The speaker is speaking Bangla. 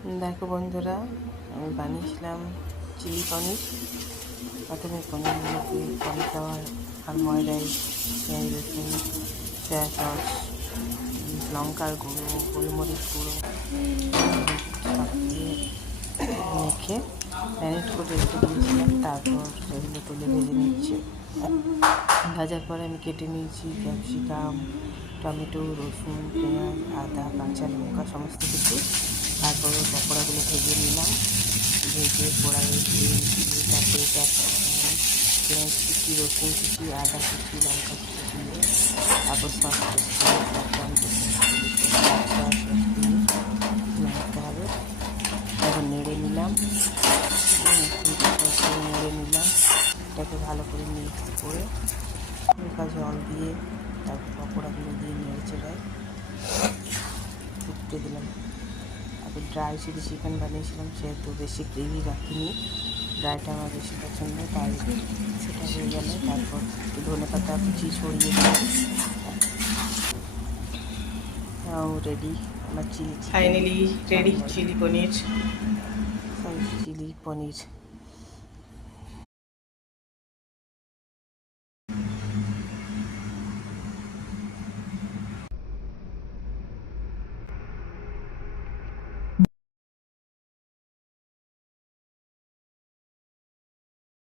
দেখো বন্ধুরা, আমি বানিয়েছিলাম চিলি পনির। প্রথমে পনিরগুলোকে কর্নফ্লাওয়ার আর ময়দায় পেঁয়াজ রসুন সয়া সস লঙ্কার গুঁড়ো গোলমরিচ গুঁড়ো সব দিয়ে মেখে ম্যারিনেট করে রেখে দিয়েছিলাম। তারপর সেগুলো তুলে ভেজে নিচ্ছি। ভাজার পরে আমি কেটে নিয়েছি ক্যাপসিকাম, টমেটো, রসুন, পেঁয়াজ, আদা, কাঁচা লঙ্কা সমস্ত কিছু। তারপরে পকোড়াগুলো ভেজে নিলাম। ভেজে কড়াইয়ে তেল দিয়ে তারপরে ক্যাপসিকাম, পেঁয়াজ কুচি, রসুন কুচি, আদা কুচি, লঙ্কা কুচি দিয়ে তারপর সস নাড়তে হবে। তারপর নেড়ে নিলাম। নেড়ে নিলাম, এটাকে ভালো করে মিক্স করে হালকা জল দিয়ে তারপর পকোড়াগুলো দিয়ে নেড়ে চেড়ে ফুটতে দিলাম। তারপর ড্রাই চিলি চিকেন বানিয়েছিলাম, সেহেতু বেশি গ্রেভি রাখিনি, ড্রাইটা আমার বেশি পছন্দ, তাই সেটা হয়ে গেলে তারপর একটু ধনে পাতা কুচি ছড়িয়ে দিলাম। রেডি আমার চিলি, ফাইনালি রেডি চিলি পনির। চিলি পনির।